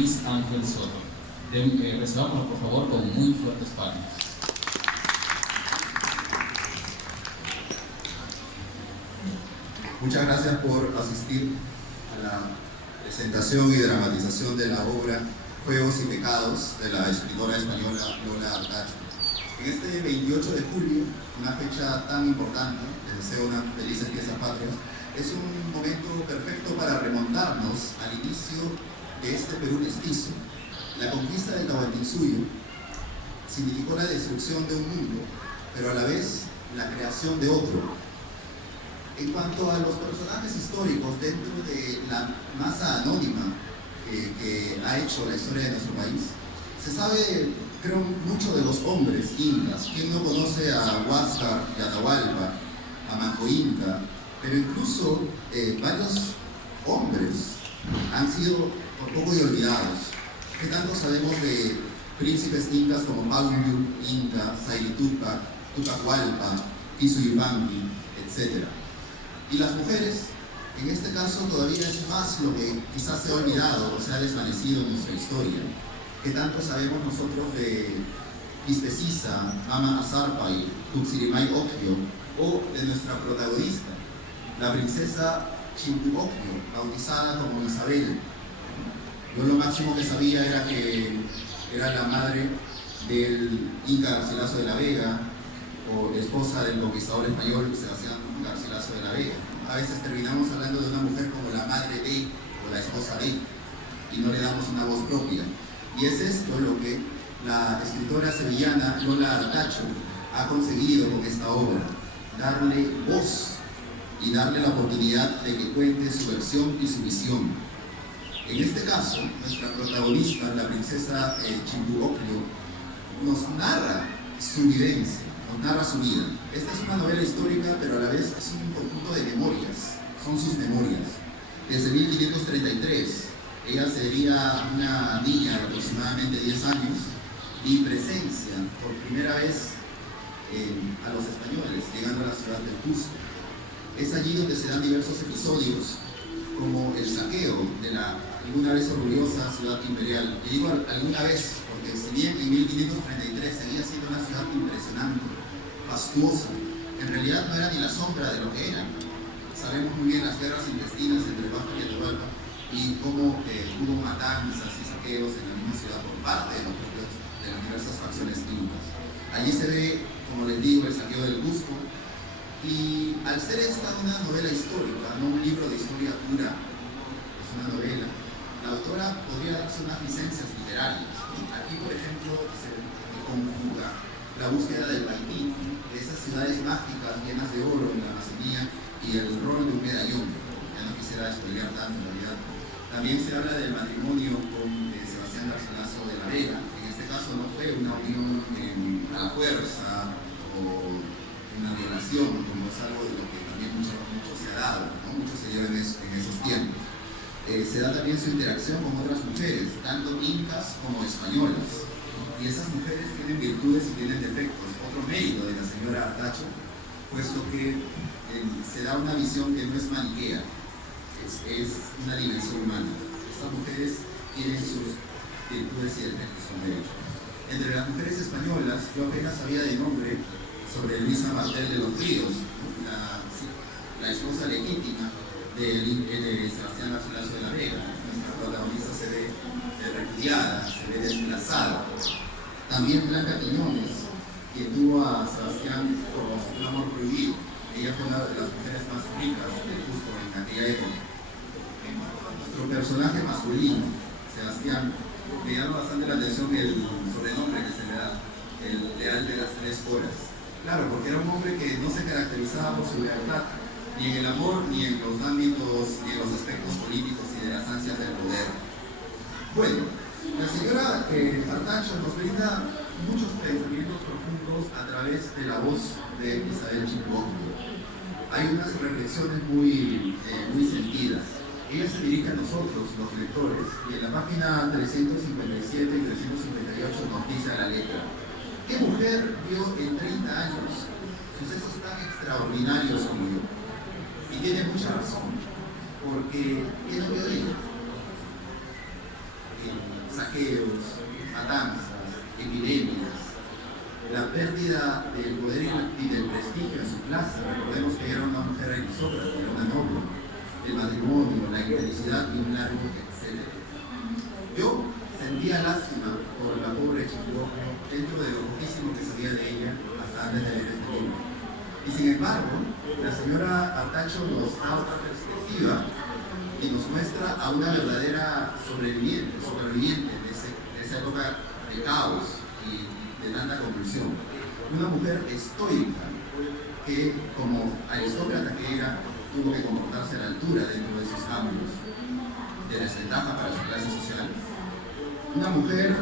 Luis Ángel Soto. Recibamos por favor con muy fuertes palmas. Muchas gracias por asistir a la presentación y dramatización de la obra Fuegos y Pecados de la escritora española Lola Artacho. En este 28 de julio, una fecha tan importante, les deseo unas felices fiestas patrias, es un momento perfecto para remontarnos al inicio de este Perú mestizo. La conquista del Tahuantinsuyo significó la destrucción de un mundo, pero a la vez la creación de otro. En cuanto a los personajes históricos dentro de la masa anónima que ha hecho la historia de nuestro país, se sabe, creo, mucho de los hombres incas. ¿Quién no conoce a Huáscar y Atahualpa, a Manco Inca? Pero incluso varios hombres han sido por poco y olvidados. ¿Qué tanto sabemos de príncipes incas como Paullu Inca, Sayri Tupac, Tupac Hualpa, Pisu Yupanqui, etc.? Y las mujeres, en este caso, todavía es más lo que quizás se ha olvidado o se ha desvanecido en nuestra historia. ¿Qué tanto sabemos nosotros de Quispe-Sisa, Mama Azarpa y Tuxirimay Ocllo, o de nuestra protagonista, la princesa Chimpu Ocllo, bautizada como Isabel? Yo lo máximo que sabía era que era la madre del Inca Garcilaso de la Vega, o esposa del conquistador español Sebastián Garcilaso de la Vega. A veces terminamos hablando de una mujer como la madre de o la esposa de, y no le damos una voz propia. Y es esto lo que la escritora sevillana Lola Artacho ha conseguido con esta obra: darle voz y darle la oportunidad de que cuente su versión y su visión. En este caso, nuestra protagonista, la princesa Chimpu Ocllo, nos narra su vivencia, nos narra su vida. Esta es una novela histórica, pero a la vez es un conjunto de memorias, son sus memorias. Desde 1533, ella sería una niña de aproximadamente 10 años y presencia por primera vez a los españoles llegando a la ciudad del Cusco. Es allí donde se dan diversos episodios, como el saqueo de la alguna vez orgullosa ciudad imperial. Y digo alguna vez, porque si bien en 1533 seguía siendo una ciudad impresionante, fastuosa, en realidad no era ni la sombra de lo que era. Sabemos muy bien las guerras intestinas entre Huáscar y Atahualpa y cómo hubo matanzas y saqueos en la misma ciudad por parte de las diversas facciones incas. Allí se ve, como les digo, el saqueo del Cusco, y al ser esta una novela histórica, no un libro de historia pura, es una novela, la autora podría darse unas licencias literarias. Aquí, por ejemplo, se conjuga la búsqueda del Paití, de esas ciudades mágicas llenas de oro en la Amazonía, y el rol de un medallón. Ya no quisiera spoilear tanto en realidad. También se habla del matrimonio con Sebastián Garcilaso de la Vega. En este caso no fue una unión a la fuerza o una violación, como es algo de lo que también mucho se ha dado, ¿no? Mucho se dio en esos tiempos. Se da también su interacción con otras mujeres, tanto incas como españolas. Y esas mujeres tienen virtudes y tienen defectos. Otro mérito de la señora Artacho, puesto que se da una visión que no es maniquea, es una dimensión humana. Estas mujeres tienen sus virtudes y defectos, como he dicho. Entre las mujeres españolas, yo apenas sabía de nombre sobre Luisa Martel de los Ríos, la esposa legítima de Sebastián Garcilaso de la Vega. Nuestra protagonista se ve repudiada, se ve desplazada. También Blanca Quiñones, que tuvo a Sebastián por un amor prohibido. Ella fue una de las mujeres más ricas del Cusco en aquella época. Nuestro personaje masculino, Sebastián, me llama bastante la atención el sobrenombre que se le da, el leal de las 3 horas. Claro, porque era un hombre que no se caracterizaba por su lealtad, ni en el amor, ni en los ámbitos, ni en los aspectos políticos y de las ansias del poder. Bueno, la señora Artacho nos brinda muchos pensamientos profundos a través de la voz de Isabel Chimpu Ocllo. Hay unas reflexiones muy sentidas. Ella se dirige a nosotros, los lectores, y en la página 357 y 358 nos dice a la letra: ¿qué mujer vio en 30 años sucesos tan extraordinarios como yo? Y tiene mucha razón, porque ¿qué no vio ella? saqueos, matanzas, epidemias, la pérdida del poder y del prestigio en su clase. Recordemos que era una mujer aristócrata, era una noble, el matrimonio, la infelicidad y un largo etcétera. Yo sentía lástima por la pobre Chicuroclio dentro de lo poquísimo que sabía de ella hasta antes de leer este libro. Y sin embargo, la señora Artacho nos da otra perspectiva y nos muestra a una verdadera sobreviviente de esa época de caos y de tanta convulsión. Una mujer estoica que, como aristócrata que era, tuvo que comportarse a la altura dentro de esos cambios de desventaja para su clase social. Una mujer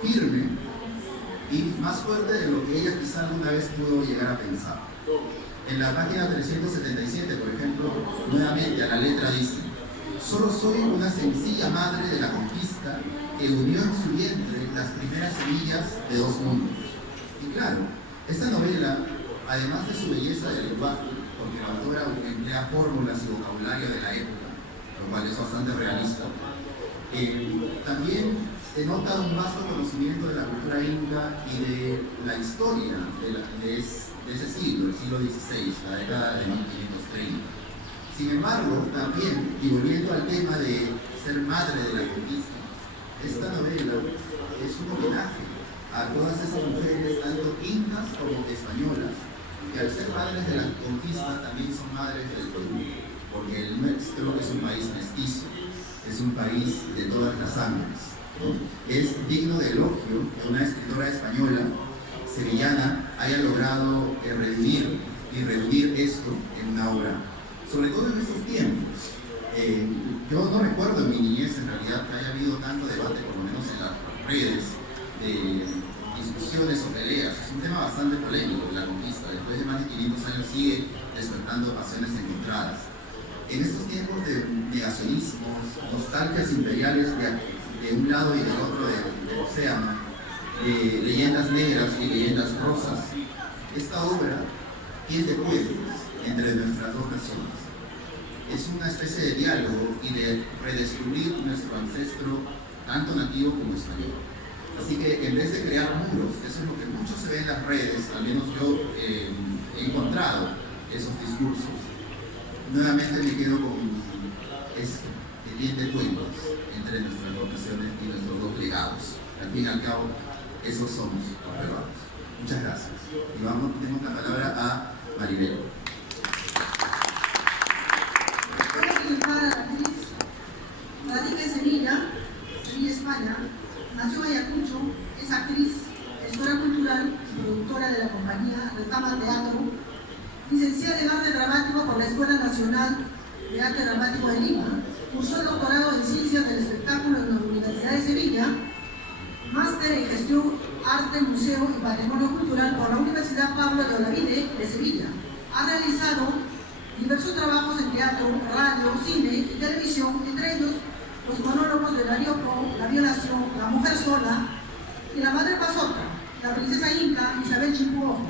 firme y más fuerte de lo que ella quizá alguna vez pudo llegar a pensar. En la página 377, por ejemplo, nuevamente a la letra dice: solo soy una sencilla madre de la conquista que unió en su vientre las primeras semillas de dos mundos. Y claro, esta novela, además de su belleza de lenguaje, porque la autora emplea fórmulas y vocabulario de la época, lo cual es bastante realista, también denota un vasto conocimiento de la cultura inca y de la historia de ese siglo, el siglo XVI, la década de 1530. Sin embargo, también, y volviendo al tema de ser madre de la conquista, esta novela es un homenaje a todas esas mujeres, tanto incas como españolas, que al ser madres de la conquista también son madres del Perú, porque el nuestro es un país mestizo, es un país de todas las sangres, ¿no? Es digno de elogio que una escritora española, sevillana, haya logrado reunir esto en una obra, sobre todo en estos tiempos. Yo no recuerdo en mi niñez en realidad que haya habido tanto debate, por lo menos en las redes, de discusiones o peleas. Es un tema bastante polémico, la conquista. Después de más de 500 años sigue despertando pasiones encontradas. En estos tiempos de negacionismos, nostalgias imperiales de un lado y del otro del océano, de leyendas negras y leyendas rosas, esta obra tiende puentes entre nuestras dos naciones. Es una especie de diálogo y de redescubrir nuestro ancestro, tanto nativo como español. Así que en vez de crear muros, eso es lo que mucho se ve en las redes, al menos yo he encontrado esos discursos. Nuevamente me quedo con esto, que tiende puentes entre nuestras dos naciones y nuestros dos legados. Al fin y al cabo, esos somos los peruanos. Muchas gracias. Y tenemos la palabra a Maribel. Voy a presentar a la actriz. Radica en Sevilla, España. Nació en Ayacucho, es actriz, gestora cultural y productora de la compañía Retama Teatro, licenciada en Arte Dramático por la Escuela Nacional de Arte Dramático de Lima, cursó el doctorado en Ciencias del Espectáculo en la Universidad de Sevilla, máster en Gestión, Arte, Museo y Patrimonio Cultural por la Universidad Pablo de Olavide de Sevilla. Ha realizado diversos trabajos en teatro, radio, cine y televisión, entre ellos los monólogos de Darioco, La Violación, La Mujer Sola y La Madre Pasota, La Princesa Inca, Isabel Chimpuojo.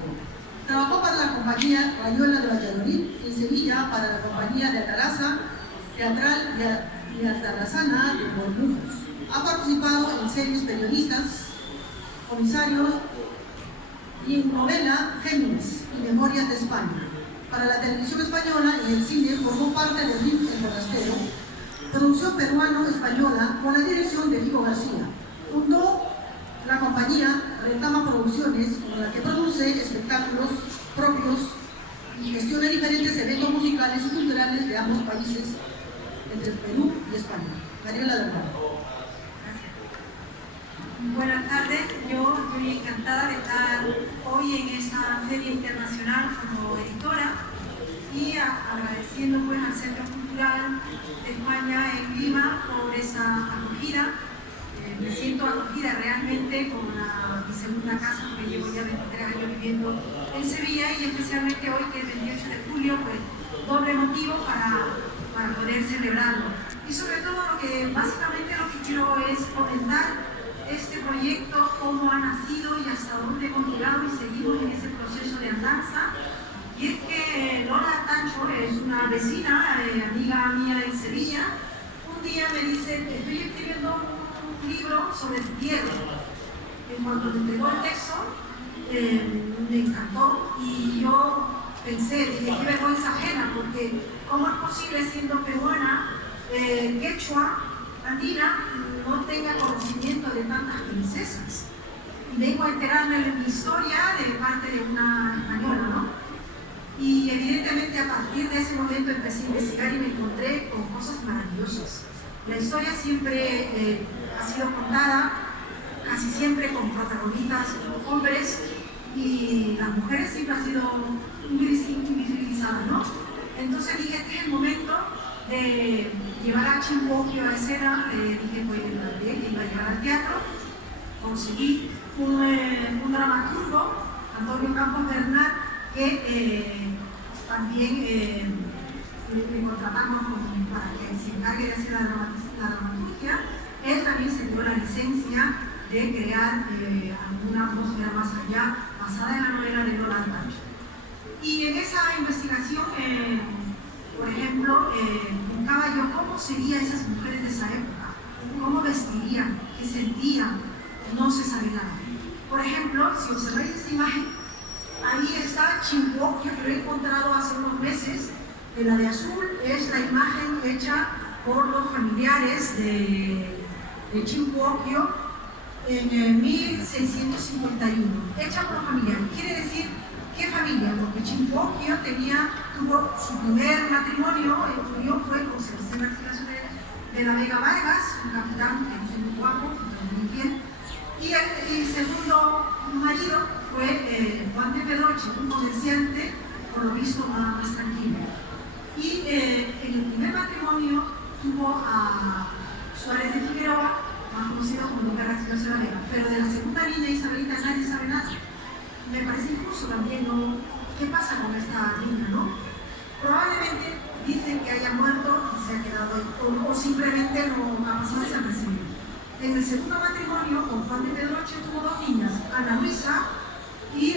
Trabajó para la compañía Rayuela de Valladolid, en Sevilla para la compañía de Ataraza, Teatral y Altarazana de Bormujos. Ha participado en series periodistas, comisarios y en novela Géminis y Memorias de España. Para la televisión española y el cine formó parte de RIM El Forastero, producción peruano-española con la dirección de Vico García. Fundó la compañía Retama Producciones, con la que produce espectáculos propios y gestiona diferentes eventos musicales y culturales de ambos países, entre Perú y España. Gabriela Delgado. Buenas tardes, yo estoy encantada de estar hoy en esta feria internacional como editora y agradeciendo pues al Centro Cultural de España en Lima por esa acogida. Me siento acogida realmente con mi segunda casa, porque llevo ya 23 años viviendo en Sevilla y especialmente hoy que es 28 de julio, pues doble motivo para poder celebrarlo. Y sobre todo básicamente lo que quiero es comentar este proyecto, cómo ha nacido y hasta dónde hemos llegado y seguimos en ese proceso de andanza. Y es que Lola Artacho es una vecina, amiga mía en Sevilla. Un día me dice, estoy escribiendo un libro sobre el tierra. En cuanto me entregó el texto, me encantó y yo pensé, dije, qué vergüenza ajena, porque ¿cómo es posible siendo peruana, quechua, andina, no tenga conocimiento de tantas princesas? Y vengo a enterarme de mi historia de parte de una española, ¿no? Y evidentemente a partir de ese momento empecé a investigar y me encontré con cosas maravillosas. La historia siempre ha sido contada, casi siempre con protagonistas hombres, y las mujeres siempre han sido invisibilizadas, ¿no? Entonces dije, este es el momento de llevar a Chimboquio a escena. Dije, pues que iba a llevar al teatro. Conseguí un dramaturgo, Antonio Campos Bernal, que también le contratamos para que se encargue de hacer la dramaturgia. Él también se dio la licencia de crear alguna atmósfera más allá, basada en la novela de Lola Artacho. Y en esa investigación, por ejemplo, buscaba yo cómo serían esas mujeres de esa época, cómo vestirían, qué sentían, no se sabe nada. Por ejemplo, si observáis esta imagen, ahí está Chimboquio, que lo he encontrado hace unos meses. La de azul es la imagen hecha por los familiares de Chimboquio en 1651, hecha por los familiares. Quiere decir, ¿qué familia? Porque Chimboquio tuvo su primer matrimonio, fue con Sebastián García de la Vega Vargas, un capitán que es muy guapo, muy bien. Y el segundo marido fue Juan de Pedroche, un comerciante, por lo visto más tranquilo. Y en el primer matrimonio tuvo a Suárez de Figueroa, más conocido como García de la Vega. Pero de la segunda niña, Isabelita, nadie sabe nada. Me parece injusto también, ¿no? ¿Qué pasa con esta niña, no? Probablemente dicen que haya muerto y se ha quedado ahí, o simplemente no ha pasado desapercibido. En el segundo matrimonio, con Juan de Pedroche, tuvo dos niñas, Ana Luisa y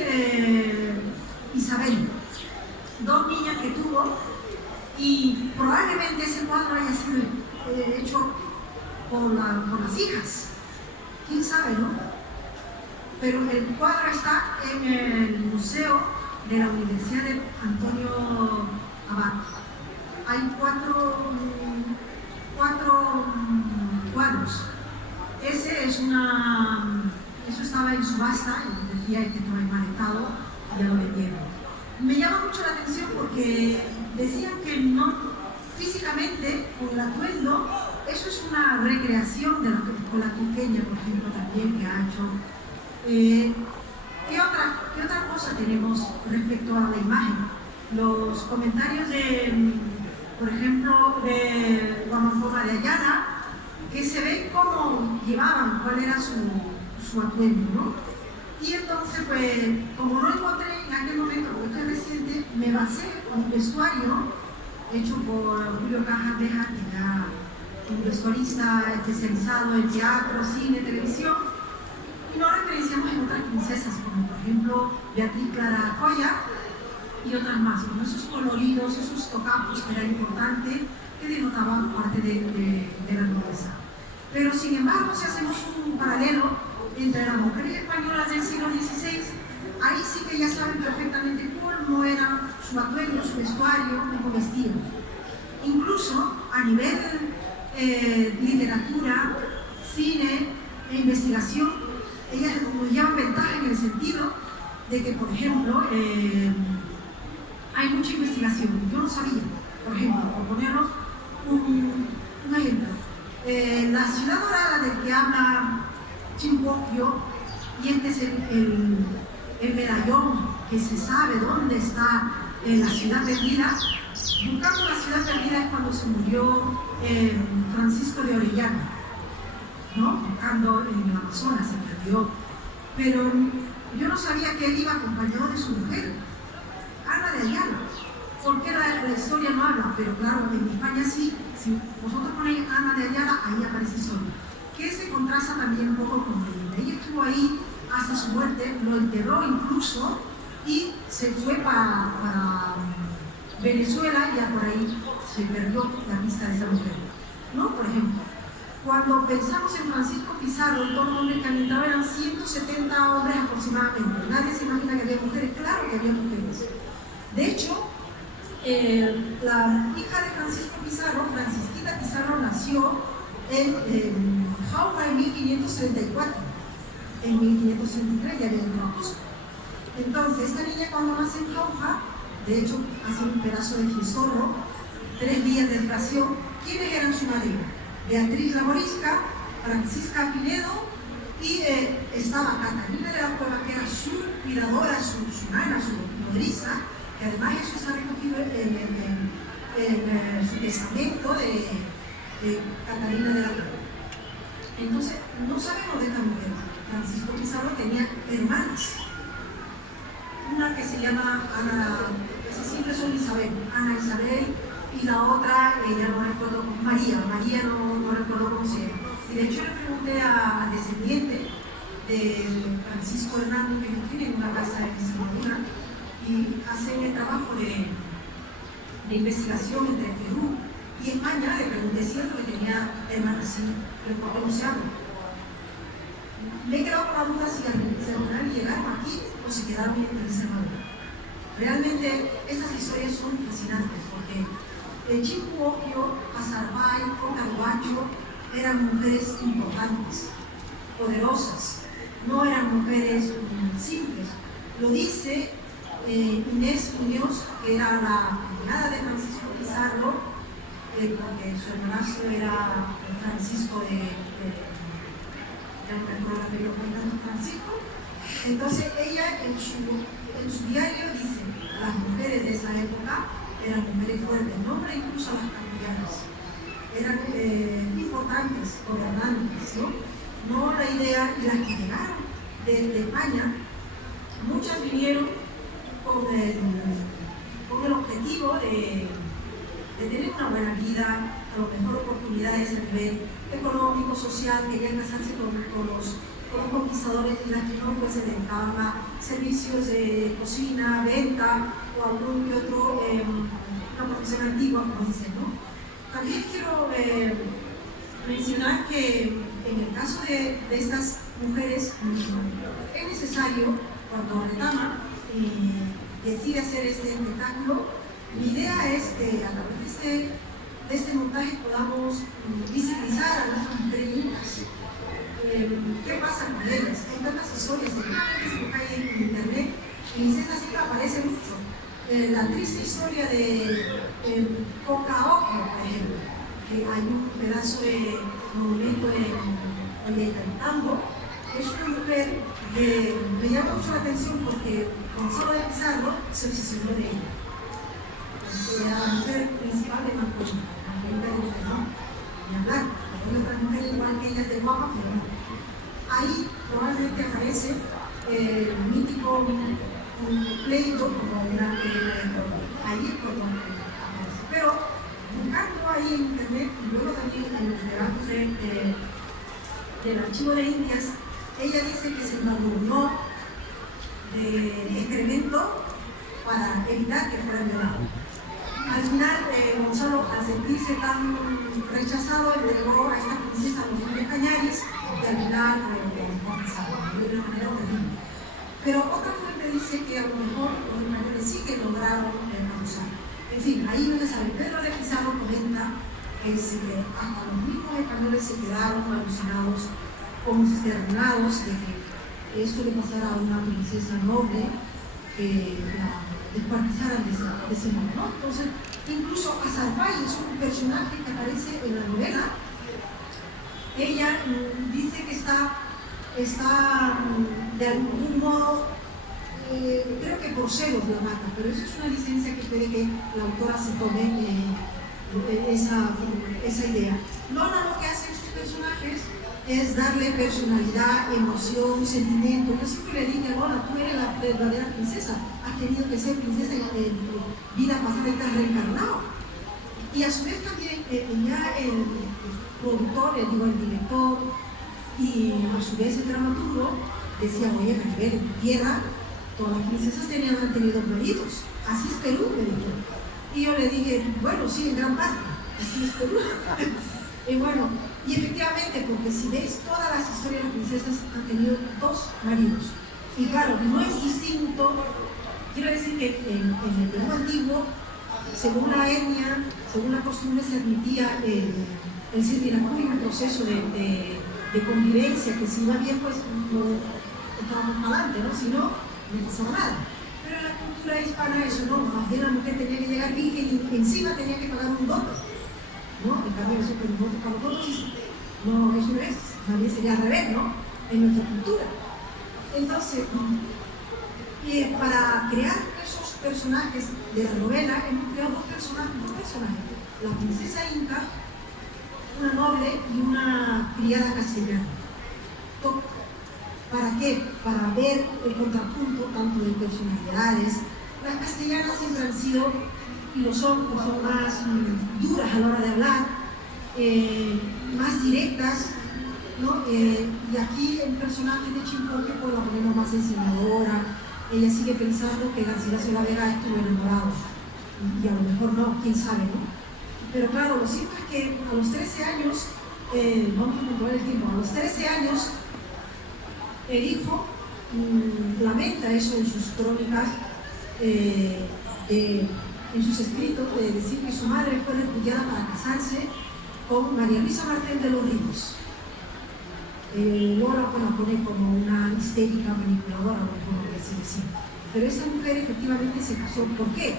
Isabel. Dos niñas que tuvo, y probablemente ese cuadro haya sido hecho por las hijas. ¿Quién sabe, no? Pero el cuadro está en el Museo de la Universidad de Antonio Abad. Hay cuatro cuadros. Eso estaba en subasta y decía que estaba en mal estado y ya lo vendieron. Me llama mucho la atención porque decían que no, físicamente, con el atuendo, eso es una recreación de la escuela turqueña, por ejemplo, también que ha hecho. ¿Qué otra cosa tenemos respecto a la imagen? Los comentarios por ejemplo, de Juan Forma de Ayala, que se ve cómo llevaban, cuál era su atuendo, ¿no? Y entonces, pues, como no encontré en aquel momento, porque esto es reciente, me basé en un vestuario hecho por Julio Cajas Beja, que era un vestuarista especializado en teatro, cine, televisión, y nos referenciamos en otras princesas, como por ejemplo Beatriz Clara Coya y otras más, con esos coloridos, esos tocapos que era importante, que denotaban parte de la nobleza. Pero sin embargo, si hacemos un paralelo entre las mujeres españolas del siglo XVI, ahí sí que ya saben perfectamente cómo era su atuendo, su vestuario, cómo vestían. Incluso a nivel literatura, cine e investigación, ellas nos llevan ventaja en el sentido de que, por ejemplo, hay mucha investigación. Yo no sabía, por ejemplo, por ponernos un ejemplo, la ciudad dorada del que habla Chimboquio, y este es el medallón que se sabe dónde está la ciudad perdida. Buscando la ciudad perdida es cuando se murió Francisco de Orellana, ¿no? Buscando en el Amazonas, se perdió. Pero yo no sabía que él iba acompañado de su mujer, Ana de Ayala. Porque la historia no habla, pero claro, en España sí. Si vosotros ponéis Ana de Ayala, ahí aparece solo. Que se contrasta también un poco con ella. Ella estuvo ahí hasta su muerte, lo enterró incluso y se fue para Venezuela, y ya por ahí se perdió la vista de esa mujer, ¿no? Por ejemplo. Cuando pensamos en Francisco Pizarro, todos los hombres que han entrado eran 170 hombres aproximadamente. Nadie se imagina que había mujeres, claro que había mujeres. De hecho, la hija de Francisco Pizarro, Francisquita Pizarro, nació en Jauja en 1534. En 1533 ya había entrado Cusco. Entonces, esta niña cuando nace en Jauja, de hecho, hace un pedazo de fristorro, 3 días de educación. ¿Quiénes eran su madrina? Beatriz la Morisca, Francisca Pinedo y estaba Catalina de la Cueva, que era su cuidadora, su nana, su nodriza, que además eso está recogido en su testamento de Catalina de la Cueva. Entonces, no sabemos de esta mujer. Francisco Pizarro tenía hermanas. Una que se llama Ana, esas siempre son Isabel, Ana Isabel, y la otra, ella no recuerdo, María no recuerdo cómo se llama. Y de hecho le pregunté al descendiente de Francisco Hernando, que ellos tienen una casa en Extremadura, y hacen el trabajo de investigación entre Perú y España. Le pregunté si él tenía hermanas, sí, pero ¿por qué no se habla? Me he quedado con la duda si al final llegaron aquí o se quedaron en Extremadura. Realmente estas historias son fascinantes porque Chimbuquio, Azarbay, Cocahuacho eran mujeres importantes, poderosas, no eran mujeres simples. Lo dice Inés Muñoz, que era la cuñada de Francisco Pizarro, porque su hermanazo era Francisco Francisco. Entonces ella en su diario dice, las mujeres de esa época eran mujeres fuertes, nombra incluso a las castellanas, eran importantes, gobernantes, ¿no? La idea, y las que llegaron de España, muchas vinieron con el objetivo de tener una buena vida, a lo mejor oportunidades a nivel económico, social, querían casarse con los conquistadores, y las que no, pues se dedicaban a servicios de cocina, venta o algún que otro, una profesión antigua, como dicen, ¿no? También quiero mencionar que en el caso de estas mujeres es necesario, cuando Retama decide hacer este espectáculo, mi idea es que a través de este montaje podamos visibilizar a nuestras mujeres lindas. ¿Qué pasa con ellas? Hay tantas historias de que hay en internet. En esta cita aparece mucho. La triste historia de Cocaoque, por ejemplo, que hay un pedazo de monumento en Tambo. Es una mujer que me llama mucho la atención porque Gonzalo de Pizarro se obsesionó de ella. Era la mujer principal de Mancocho, ni hablar, hay otras mujeres igual que ella de guapa, pero no. Ahí probablemente aparece el mítico pleito, como una ahí es como aparece. Pero buscando ahí en internet y luego también en los relatos del archivo de Indias, ella dice que se embalurmó de excremento para evitar que fuera violado. Al final, Gonzalo, al sentirse tan rechazado, entregó a esta princesa a los Reyes Cañaris y al final de una manera terrible. Pero otra fuente dice que a lo mejor los españoles sí que lograron abusar. En fin, ahí no se sabe. Pedro de Pizarro comenta que hasta los mismos españoles se quedaron alucinados, consternados de que esto le pasara a una princesa noble, que la descuartizaran de ese modo, ¿no? Entonces, incluso Azarbay es un personaje que aparece en la novela. Ella dice que está de algún modo, creo que por celos la mata, pero eso es una licencia que puede que la autora se tome esa idea. Lola lo que hace en sus personajes es darle personalidad, emoción, sentimiento. Yo siempre le dije a Lola, tú eres la verdadera princesa, has tenido que ser princesa en tu vida pasada y te has reencarnado. Y a su vez también ya el productor, el director y a su vez el dramaturgo decía, oye, a ver, en tierra todas las princesas han tenido maridos, así es Perú, me dijo. Y yo le dije, bueno, sí, en gran parte, así es Perú. Y bueno, Y efectivamente, porque si veis todas las historias de las princesas han tenido 2 maridos. Y claro, no es distinto, quiero decir que en el Perú antiguo, según la etnia, según la costumbre, se admitía el sirvientazgo, un proceso de convivencia, que si iba bien, pues no estábamos adelante, ¿no? Si no, no pasaba nada. Pero en la cultura hispana eso no, más bien la mujer tenía que llegar virgen y encima tenía que pagar un voto, ¿no? En cambio eso que los votos para los votos, no, eso no es, también sería al revés, ¿no? En nuestra cultura. Entonces, para crear esos personajes de la novela, hemos creado dos personajes, la princesa Inca, una noble y una criada castellana. ¿Para qué? Para ver el contrapunto tanto de personalidades. Las castellanas siempre han sido, y lo son, pues son más duras a la hora de hablar, más directas, ¿no? Y aquí el personaje de Chimpoque, pues la ponemos más enseñadora. Ella sigue pensando que Garcilaso de la Vega estuvo enamorado, y a lo mejor no, quién sabe, ¿no? Pero claro, lo cierto es que a los 13 años, vamos a controlar el tiempo, a los 13 años, el hijo lamenta eso en sus crónicas, en sus escritos, de decir que su madre fue repudiada para casarse con María Luisa Martel de los Ríos. Luego la pone como una histérica manipuladora, no puedo decir así. Pero esa mujer efectivamente se casó. ¿Por qué?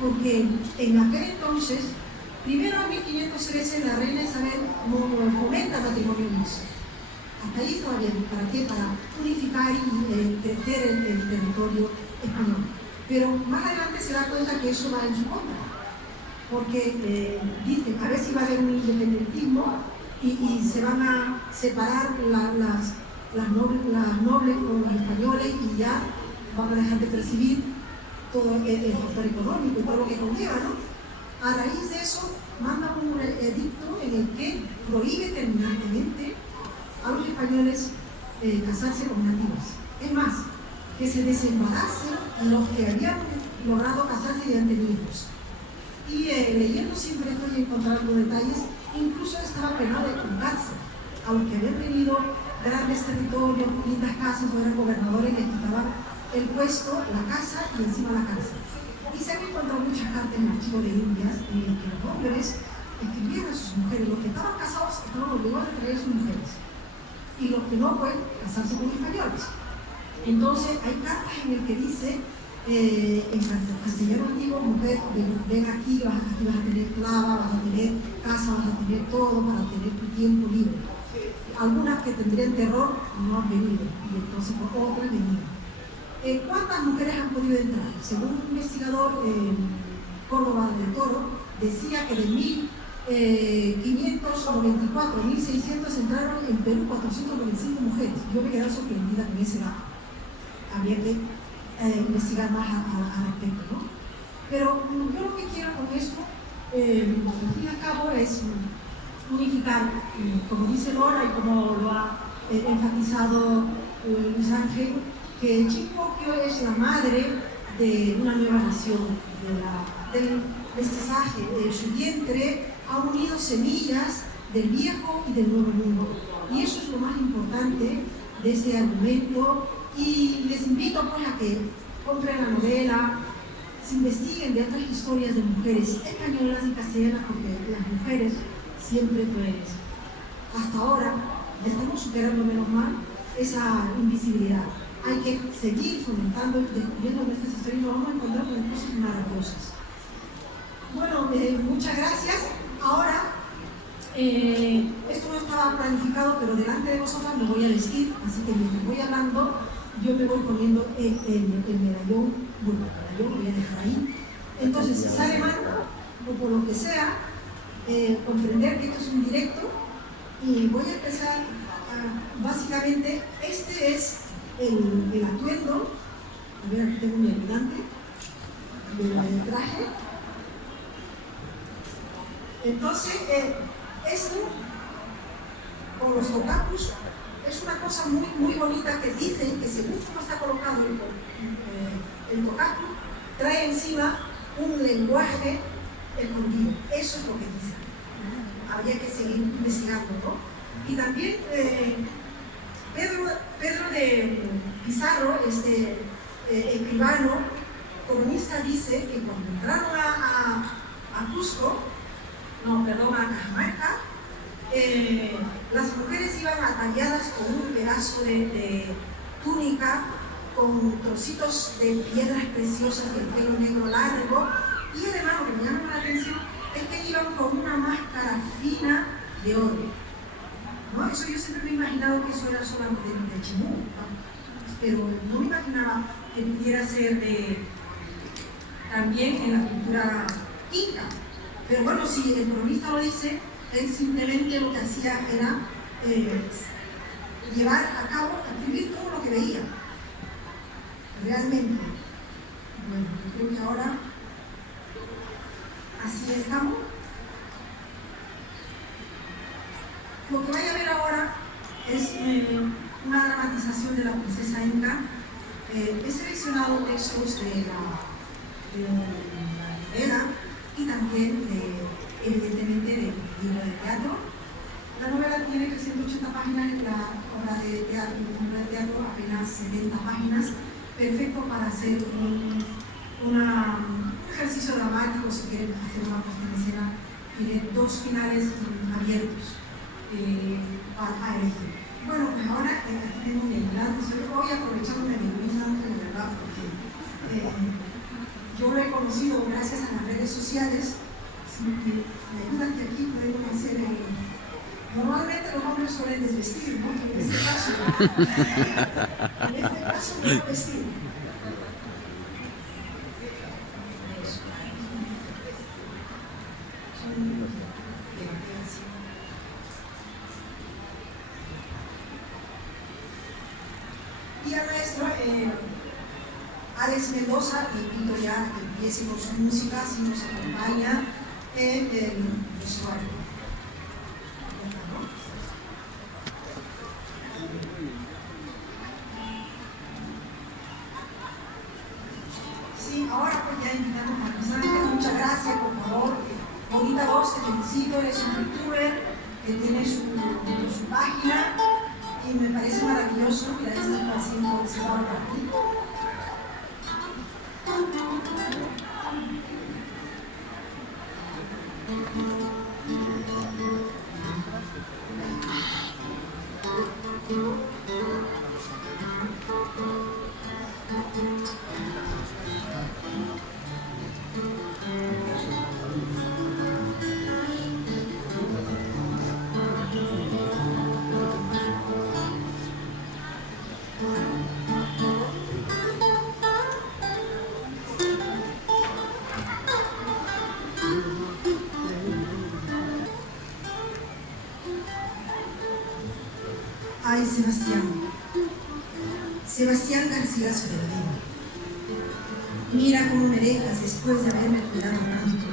Porque en aquel entonces, primero en 1513, la reina Isabel fomenta el matrimonio mixto. Hasta ahí estaba bien. ¿Para qué? Para unificar y crecer el territorio español. Pero más adelante se da cuenta que eso va en su contra. Porque dicen, a ver si va a haber un independentismo y se van a separar las nobles con los españoles y ya van a dejar de percibir todo el factor económico y todo lo que conlleva, ¿no? A raíz de eso, manda un edicto en el que prohíbe terminantemente a los españoles casarse con nativos. Es más, que se desembaracen los que habían logrado casarse y habían tenido hijos. Y leyendo siempre esto y encontrando detalles, incluso estaba penado con cárcel. A los que habían tenido grandes territorios, lindas casas, o eran gobernadores, les quitaban el puesto, la casa y encima la cárcel. Y se han encontrado muchas cartas en el archivo de Indias en el que los hombres escribían a sus mujeres. Los que estaban casados estaban obligados a traer a sus mujeres. Y los que no pueden casarse con españoles. Entonces hay cartas en el que dice, en castellano antiguo, mujer, ven aquí vas a tener clava, vas a tener casa, vas a tener todo para tener tu tiempo libre. Algunas que tendrían terror no han venido, y entonces otras venían. ¿Cuántas mujeres han podido entrar? Según un investigador, Córdoba de Toro, decía que de 1594 a 1600 entraron en Perú 495 mujeres. Yo me quedé sorprendida con ese dato. Había que investigar más al respecto, ¿no? Pero yo lo que quiero con esto, al fin y al cabo, es unificar, como dice Lora y como lo ha enfatizado Luis Ángel, que Chimpoquio es la madre de una nueva nación, del mestizaje, de su vientre ha unido semillas del viejo y del nuevo mundo. Y eso es lo más importante de ese argumento. Y les invito pues a que compren la novela, se investiguen de otras historias de mujeres españolas y castellanas, porque las mujeres siempre, pues, hasta ahora, ya estamos superando menos mal esa invisibilidad. Hay que seguir fomentando y descubriendo nuestras historias y nos vamos a encontrar con cosas maravillosas. Bueno, muchas gracias. Ahora, esto no estaba planificado, pero delante de vosotras me voy a vestir, así que mientras voy hablando, yo me voy poniendo el medallón, bueno, el medallón lo voy a dejar ahí. Entonces, si sale mal, o por lo que sea, comprender que esto es un directo, y voy a empezar, básicamente, este es el atuendo. A ver, aquí tengo mi ayudante del traje. Entonces, esto, con los tocapus, es una cosa muy, muy bonita que dicen que según cómo está colocado el tocapu, trae encima un lenguaje escondido. Eso es lo que dicen. habría que seguir investigando, ¿no? Y también Pedro de Pizarro, escribano, cronista, dice que cuando entraron a Cusco, no, perdón, a Cajamarca, las mujeres iban ataviadas con un pedazo de túnica con trocitos de piedras preciosas y el pelo negro largo, y además lo que me llama la atención es que iban con una máscara fina de oro, ¿no? Eso yo siempre me he imaginado que eso era solamente de Chimú, ¿no? Pero no me imaginaba que pudiera ser también en la cultura inca. Pero bueno, si el cronista lo dice, él simplemente lo que hacía era llevar a cabo, escribir todo lo que veía. Realmente. Bueno, yo creo que ahora así estamos. Lo que vaya a ver ahora es una dramatización de la princesa inca. He seleccionado textos de la novela y también, evidentemente, del libro de teatro. La novela tiene 380 páginas y la obra de teatro apenas 70 páginas. Perfecto para hacer un ejercicio dramático, si quieren hacer una puesta en escena. Tiene 2 finales abiertos a elegir. Bueno, pues ahora aquí tengo mi ayudante. Hoy aprovechándome de Luis Ángel, de verdad, porque yo lo he conocido gracias a las redes sociales. Me ayudan que aquí podemos hacer normalmente los hombres suelen desvestir, ¿no? En este caso no voy a vestir. Y al maestro Alex Mendoza, le invito ya a que empiece con su música, si nos acompaña en el vestuario. Sí, ahora pues ya invitamos a Luis Ángel. Muchas gracias, por favor. Bonita voz, te felicito, eres un youtuber que tiene su página y me parece maravilloso. Mira, está haciendo ese lado para ti. Ay, Sebastián Garcilaso de la Vega, mira cómo me dejas después de haberme cuidado tanto.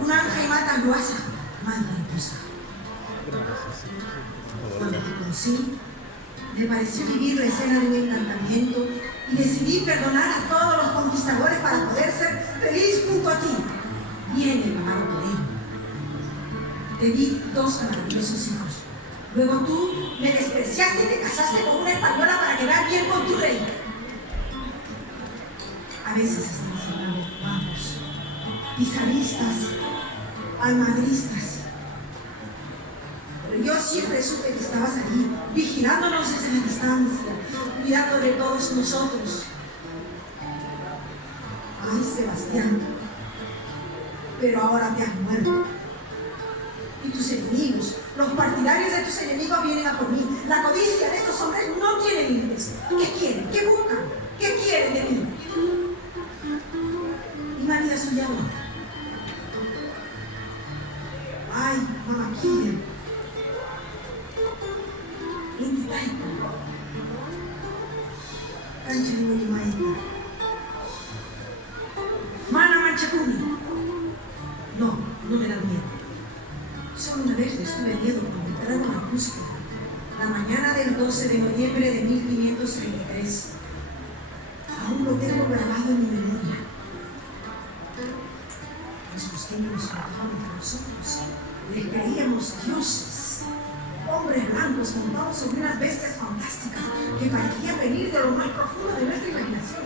Un ángel mata guasa, mal mariposa. Cuando te conocí, me pareció vivir la escena de un encantamiento y decidí perdonar a todos los conquistadores para poder ser feliz junto a ti. Viene el amado poder. Te di 2 maravillosos hijos. Luego tú me despreciaste y te casaste con una española para quedar bien con tu rey. A veces estamos hablando de cubanos, pizarristas, almagristas. Pero yo siempre supe que estabas allí, vigilándonos desde la distancia, cuidando de todos nosotros. Ay, Sebastián, pero ahora te has muerto. Y tus enemigos, los partidarios de tus enemigos vienen a por mí. La codicia de estos hombres no tiene límites. ¿Qué quieren? ¿Qué buscan? ¿Qué quieren de mí? Mi marido es un diablo. Ay, mamá, quién. Intitaiko. Cancha de Wolimaita. Mana Manchacuni. No me da miedo. Solo una vez le estuve miedo cuando entraron a Cusco, la mañana del 12 de noviembre de 1533. Aún lo tengo grabado en mi memoria. Los busqué siempre nos trataban entre nosotros. Les creíamos dioses. Hombres blancos montados sobre unas bestias fantásticas que parecían venir de lo más profundo de nuestra imaginación.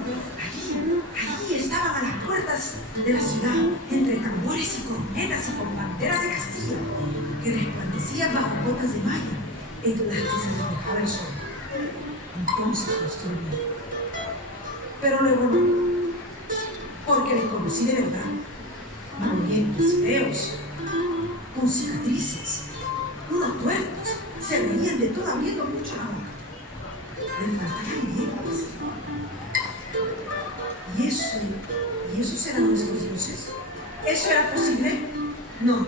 Allí estaban a las puertas de la ciudad, entre tambores y cornetas y con banderas de Castilla, que resplandecían bajo gotas de malla, entre las que se reflejaba el sol. Entonces los tuve. Pero luego no, porque les conocí de verdad, malolientes, feos, con cicatrices, unos tuertos, se reían de todo abriendo mucho la boca. Les faltaban dientes. ¿Y esos eran nuestros dioses? ¿Eso era posible? No,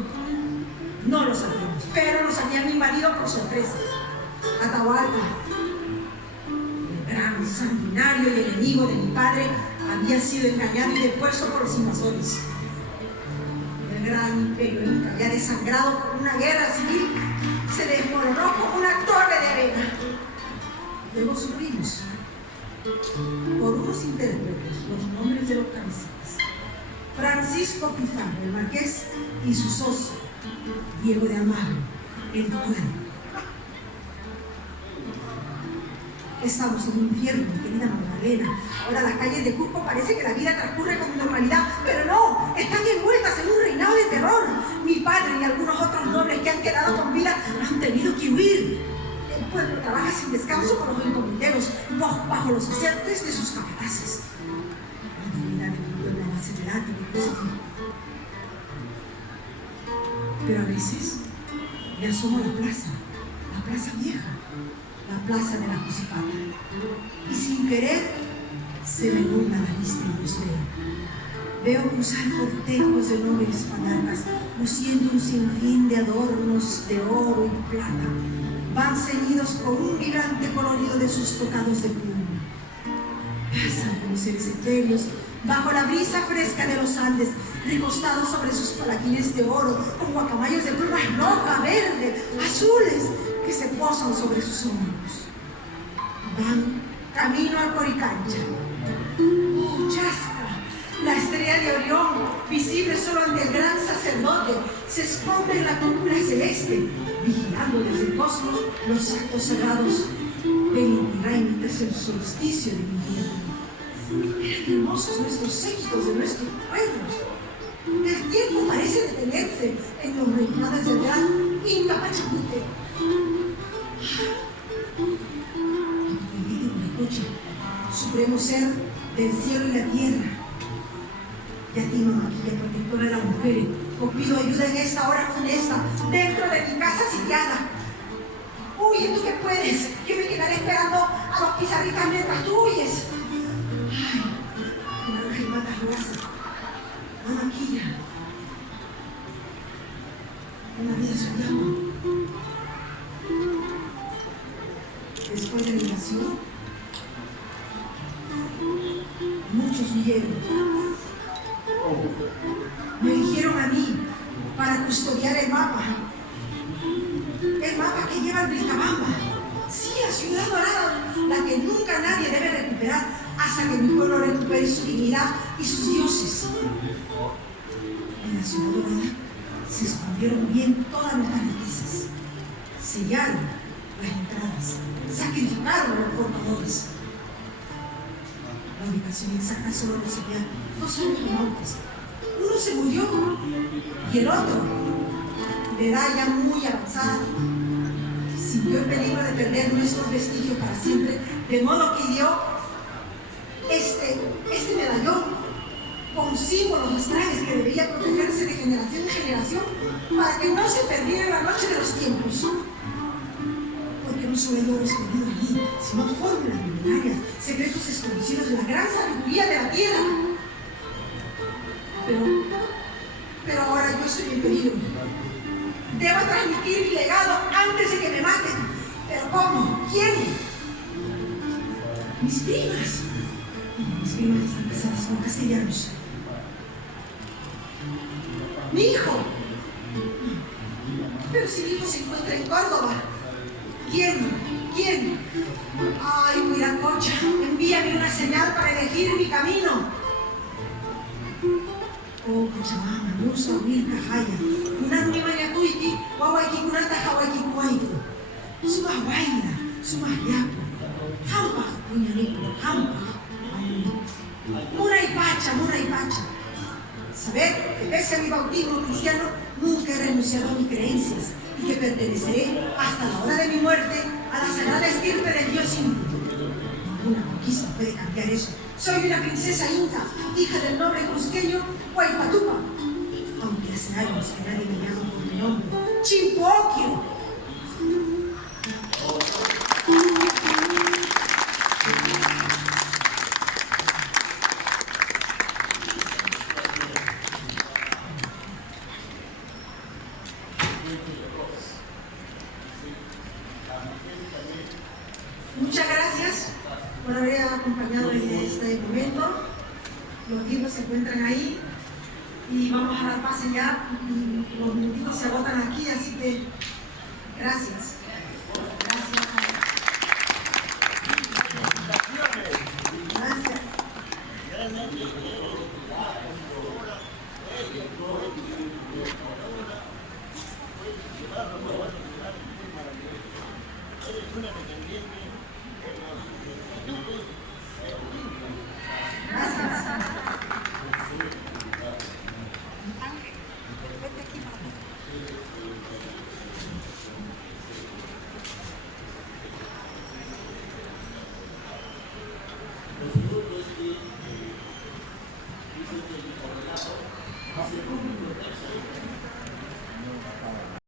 no lo sabíamos, pero nos habían invadido por sorpresa. Atahualpa, el gran sanguinario y enemigo de mi padre, había sido engañado y depuesto por los invasores. El gran imperio inca, ya desangrado por una guerra civil, se desmoronó como una torre de arena. Luego supimos, por unos intérpretes, los nombres de los cabecillas: Francisco Pizarro, el marqués, y su socio, Diego de Almagro, el pueblo. Estamos en un infierno, mi querida Magdalena. Ahora las calles de Cusco parece que la vida transcurre con normalidad, pero no, están envueltas en un reinado de terror. Mi padre y algunos otros nobles que han quedado con vida han tenido que huir. El pueblo trabaja sin descanso por los encomenderos, bajo los acertes de sus capataces. La dignidad del pueblo a base de látigo y crucifijo. Pero a veces me asomo a la plaza vieja, la plaza de la Josipata, y sin querer se me nubla la vista y los veo cruzar cortejos de nobles monarcas, luciendo un sinfín de adornos de oro y plata. Van ceñidos con un vibrante colorido de sus tocados de pluma. Pasan como seres etéreos bajo la brisa fresca de los Andes, recostados sobre sus palaquines de oro, con guacamayos de plumas roja, verde, azules, que se posan sobre sus hombros. Van camino al Coricancha. ¡Oh, Chasca! La estrella de Orión, visible solo ante el gran sacerdote, se esconde en la cúpula celeste, vigilando desde el cosmos los actos sagrados del Inti Raymi tras el solsticio del invierno. Eran hermosos nuestros séquitos de nuestros pueblos. El tiempo parece detenerse en los reinados del gran Inca Pachacute. Supremo ser del cielo y la tierra. Ya tengo maquilla protectora de las mujeres. Os pido ayuda en esta hora funesta, dentro de mi casa sitiada. Huye tú que puedes, yo me quedaré esperando a los pizarritas mientras tú huyes. Ay, una ángel mata raza, una maquilla, una vida soñamos. Después de la invasión, muchos huyeron. Me eligieron a mí para custodiar el mapa que lleva al Vilcabamba. Sí, a Ciudad Dorada, la que nunca nadie debe recuperar hasta que mi pueblo recupere su dignidad y sus dioses. En la Ciudad Dorada se escondieron bien todas nuestras riquezas, sellaron las entradas, sacrificaron a los portadores. La ubicación exacta solo lo sabían dos hombres montes. Uno se murió y el otro, de edad ya muy avanzada, sintió el peligro de perder nuestros vestigios para siempre, de modo que dio este medallón con símbolos astrales que debía protegerse de generación en generación para que no se perdiera en la noche de los tiempos. Porque no solo hay oro escondido allí, sino fórmulas milenarias, secretos desconocidos de la gran sabiduría de la tierra. Pero ahora yo estoy en peligro. Debo transmitir mi legado antes de que me maten. ¿Pero cómo? ¿Quién? Mis primas. Mis primas están casadas con castellanos. Mi hijo. Pero si mi hijo se encuentra en Córdoba. ¿Quién? Ay, Huiracocha, envíame una señal para elegir mi camino. Oh, Pachamama, Musa, Wilka, Haya, Kunan Mimaya Tuiki, Wawaiki Kunata, Hawaiki Kuwaiku, Suma Waina, Suma Yapo, Hampa, Puñanico, Hampa, Mura y Pacha. Saber que pese a mi bautismo cristiano, nunca he renunciado a mis creencias y que perteneceré hasta la hora de mi muerte a la sagrada estirpe del Dios inca. Ninguna conquista puede cambiar eso. Soy una princesa inca, hija del noble cusqueño Huaypatupa, aunque hace años que nadie me llama por mi nombre, Chimpoquio. Muchas gracias por haber acompañado en este momento. Los libros se encuentran ahí y vamos a dar pase ya. Los minutitos se agotan aquí, así que gracias.